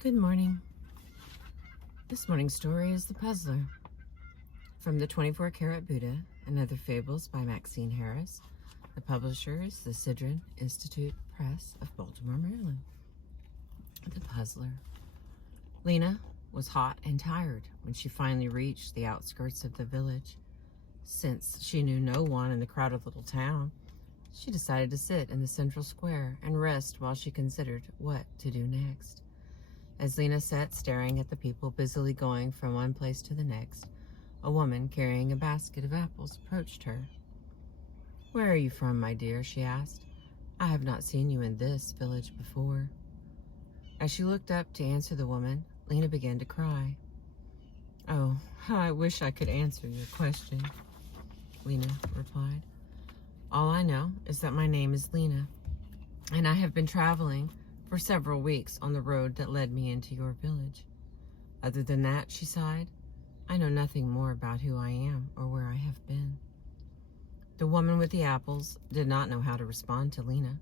Good morning. This morning's story is The Puzzler, from the 24 Carat Buddha and Other Fables by Maxine Harris. The publisher is the Sidran Institute Press of Baltimore, Maryland. The Puzzler. Lena was hot and tired when she finally reached the outskirts of the village. Since she knew no one in the crowded little town, she decided to sit in the central square and rest while she considered what to do next. As Lena sat staring at the people busily going from one place to the next, a woman carrying a basket of apples approached her. "Where are you from, my dear?" she asked. "I have not seen you in this village before." As she looked up to answer the woman, Lena began to cry. "Oh, how I wish I could answer your question," Lena replied. "All I know is that my name is Lena, and I have been traveling for several weeks on the road that led me into your village. Other than that," she sighed, "I know nothing more about who I am or where I have been." The woman with the apples did not know how to respond to Lena.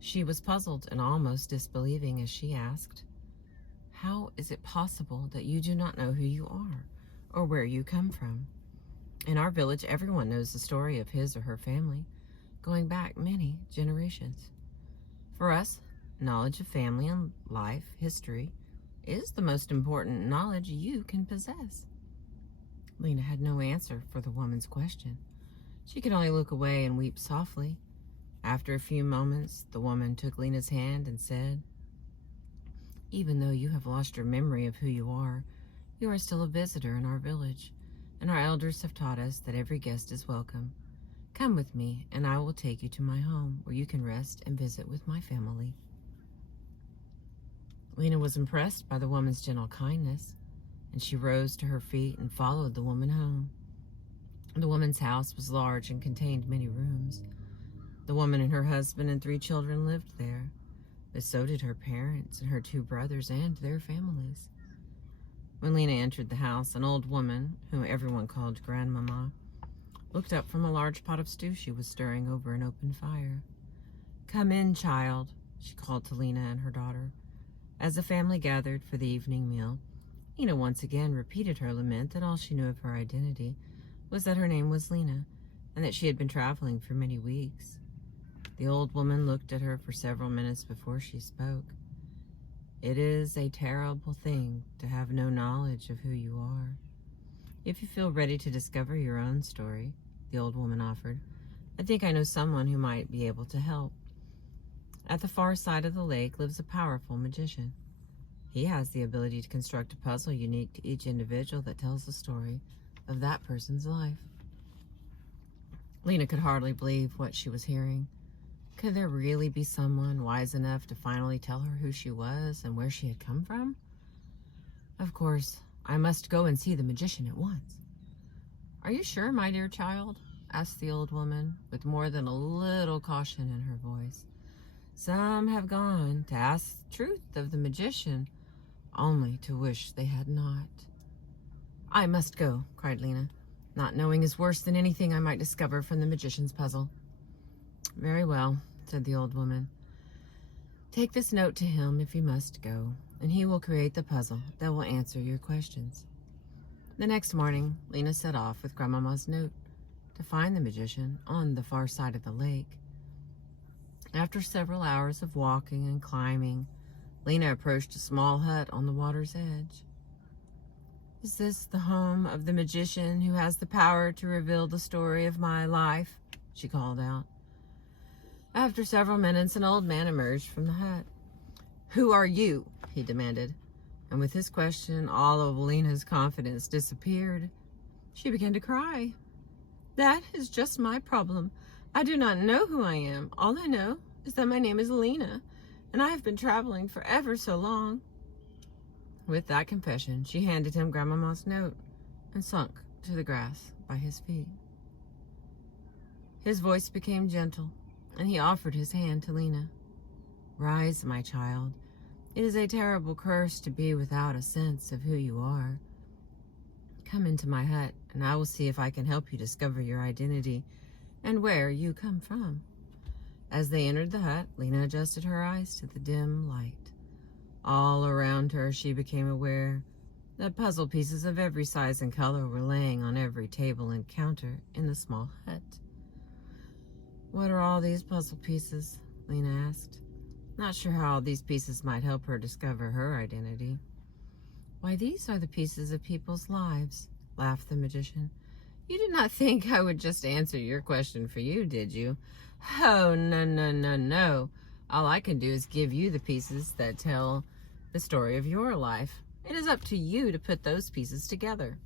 She was puzzled and almost disbelieving as she asked, "How is it possible that you do not know who you are or where you come from? In our village, everyone knows the story of his or her family, going back many generations. For us, knowledge of family and life history is the most important knowledge you can possess." Lena had no answer for the woman's question. She could only look away and weep softly. After a few moments, the woman took Lena's hand and said, "Even though you have lost your memory of who you are still a visitor in our village, and our elders have taught us that every guest is welcome. Come with me, and I will take you to my home, where you can rest and visit with my family." Lena was impressed by the woman's gentle kindness, and she rose to her feet and followed the woman home. The woman's house was large and contained many rooms. The woman and her husband and 3 children lived there, but so did her parents and her 2 brothers and their families. When Lena entered the house, an old woman, whom everyone called Grandmama, looked up from a large pot of stew she was stirring over an open fire. "Come in, child," she called to Lena and her daughter. As the family gathered for the evening meal, Lena once again repeated her lament that all she knew of her identity was that her name was Lena, and that she had been traveling for many weeks. The old woman looked at her for several minutes before she spoke. "It is a terrible thing to have no knowledge of who you are. If you feel ready to discover your own story," the old woman offered, "I think I know someone who might be able to help. At the far side of the lake lives a powerful magician. He has the ability to construct a puzzle unique to each individual that tells the story of that person's life." Lena could hardly believe what she was hearing. Could there really be someone wise enough to finally tell her who she was and where she had come from? "Of course, I must go and see the magician at once." "Are you sure, my dear child?" asked the old woman, with more than a little caution in her voice. "Some have gone to ask the truth of the magician, only to wish they had not." "I must go," cried Lena. "Not knowing is worse than anything I might discover from the magician's puzzle." "Very well," said the old woman. "Take this note to him if you must go, and he will create the puzzle that will answer your questions." The next morning, Lena set off with Grandmama's note to find the magician on the far side of the lake. After several hours of walking and climbing, Lena approached a small hut on the water's edge. "Is this the home of the magician who has the power to reveal the story of my life?" she called out. After several minutes, an old man emerged from the hut. "Who are you?" he demanded. And with his question, all of Lena's confidence disappeared. She began to cry. "That is just my problem. I do not know who I am. All I know is that my name is Lena, and I have been traveling for ever so long." With that confession, she handed him Grandmama's note and sunk to the grass by his feet. His voice became gentle, and he offered his hand to Lena. "Rise, my child. It is a terrible curse to be without a sense of who you are. Come into my hut, and I will see if I can help you discover your identity and where you come from." As they entered the hut, Lena adjusted her eyes to the dim light. All around her, she became aware that puzzle pieces of every size and color were laying on every table and counter in the small hut. "What are all these puzzle pieces?" Lena asked, not sure how all these pieces might help her discover her identity. "Why, these are the pieces of people's lives," laughed the magician. "You did not think I would just answer your question for you, did you? Oh, no, no, no, no. All I can do is give you the pieces that tell the story of your life. It is up to you to put those pieces together."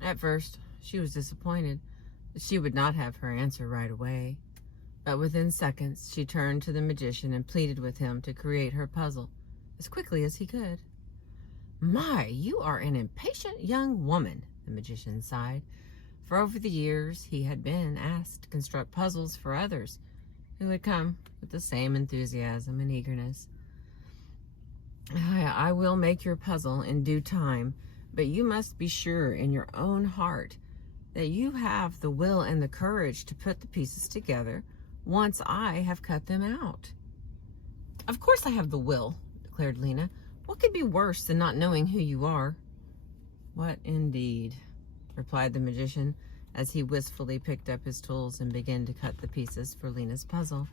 At first, she was disappointed that she would not have her answer right away. But within seconds, she turned to the magician and pleaded with him to create her puzzle as quickly as he could. "My, you are an impatient young woman," the magician sighed. For over the years, he had been asked to construct puzzles for others who had come with the same enthusiasm and eagerness. I will make your puzzle in due time, but you must be sure in your own heart that you have the will and the courage to put the pieces together once I have cut them out." "Of course I have the will," declared Lena. "What could be worse than not knowing who you are?" "What indeed?" replied the magician as he wistfully picked up his tools and began to cut the pieces for Lena's puzzle.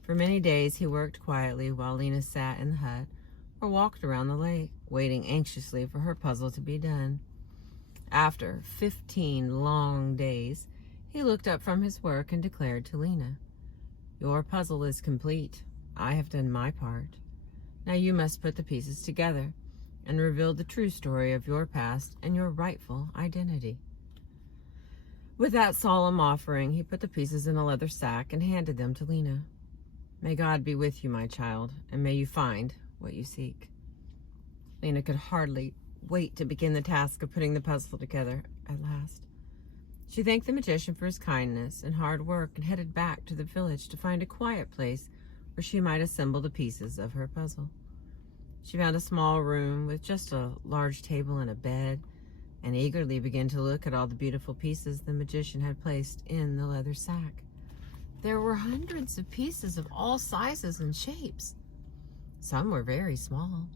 For many days he worked quietly while Lena sat in the hut or walked around the lake, waiting anxiously for her puzzle to be done. After 15 long days, he looked up from his work and declared to Lena, "Your puzzle is complete. I have done my part. Now you must put the pieces together and reveal the true story of your past and your rightful identity." With that solemn offering, he put the pieces in a leather sack and handed them to Lena. "May God be with you, my child, and may you find what you seek." Lena could hardly wait to begin the task of putting the puzzle together at last. She thanked the magician for his kindness and hard work and headed back to the village to find a quiet place where she might assemble the pieces of her puzzle. She found a small room with just a large table and a bed, and eagerly began to look at all the beautiful pieces the magician had placed in the leather sack. There were hundreds of pieces of all sizes and shapes. Some were very small,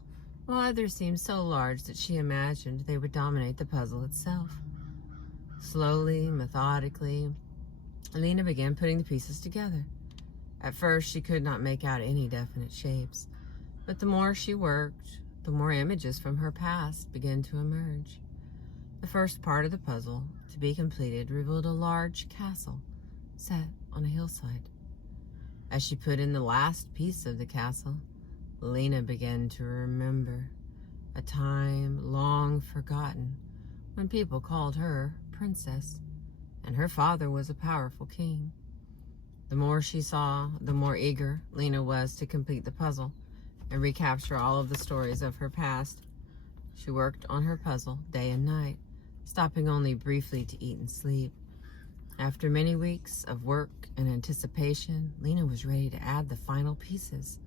while others seemed so large that she imagined they would dominate the puzzle itself. Slowly, methodically, Lena began putting the pieces together. At first, she could not make out any definite shapes, but the more she worked, the more images from her past began to emerge. The first part of the puzzle to be completed revealed a large castle set on a hillside. As she put in the last piece of the castle, Lena began to remember a time long forgotten when people called her princess, and her father was a powerful king. The more she saw, the more eager Lena was to complete the puzzle and recapture all of the stories of her past. She worked on her puzzle day and night, stopping only briefly to eat and sleep. After many weeks of work and anticipation, Lena was ready to add the final pieces.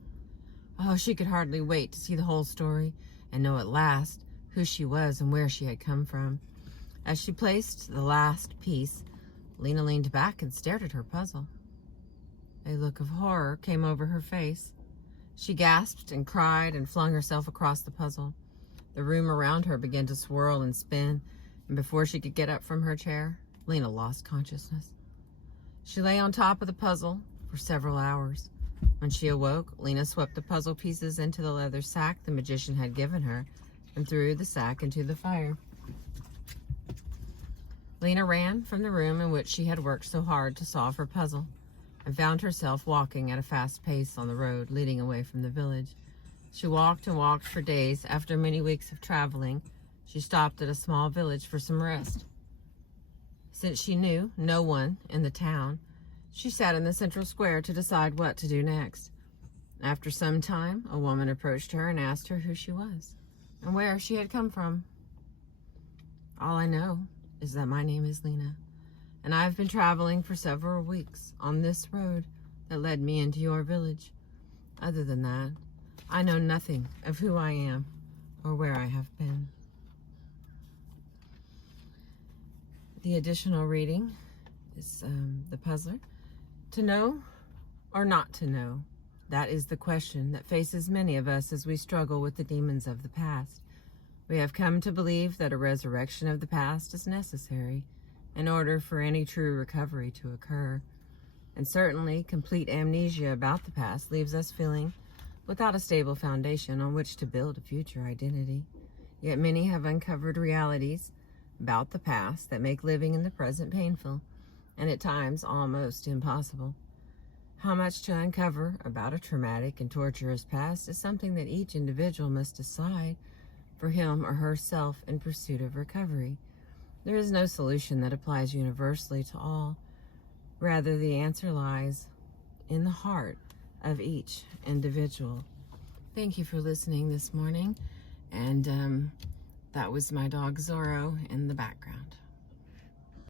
Oh, she could hardly wait to see the whole story and know at last who she was and where she had come from. As she placed the last piece, Lena leaned back and stared at her puzzle. A look of horror came over her face. She gasped and cried and flung herself across the puzzle. The room around her began to swirl and spin, and before she could get up from her chair, Lena lost consciousness. She lay on top of the puzzle for several hours. When she awoke, Lena swept the puzzle pieces into the leather sack the magician had given her and threw the sack into the fire. Lena ran from the room in which she had worked so hard to solve her puzzle and found herself walking at a fast pace on the road leading away from the village. She walked and walked for days. After many weeks of traveling, she stopped at a small village for some rest. Since she knew no one in the town, she sat in the central square to decide what to do next. After some time, a woman approached her and asked her who she was and where she had come from. "All I know is that my name is Lena, and I've been traveling for several weeks on this road that led me into your village. Other than that, I know nothing of who I am or where I have been." The additional reading is the puzzler. To know or not to know That is the question that faces many of us as we struggle with the demons of the past. We have come to believe that a resurrection of the past is necessary in order for any true recovery to occur. And certainly, complete amnesia about the past leaves us feeling without a stable foundation on which to build a future identity. Yet many have uncovered realities about the past that make living in the present painful and at times almost impossible. How much to uncover about a traumatic and torturous past is something that each individual must decide for him or herself in pursuit of recovery. There is no solution that applies universally to all. Rather, the answer lies in the heart of each individual. Thank you for listening this morning. And that was my dog Zorro in the background.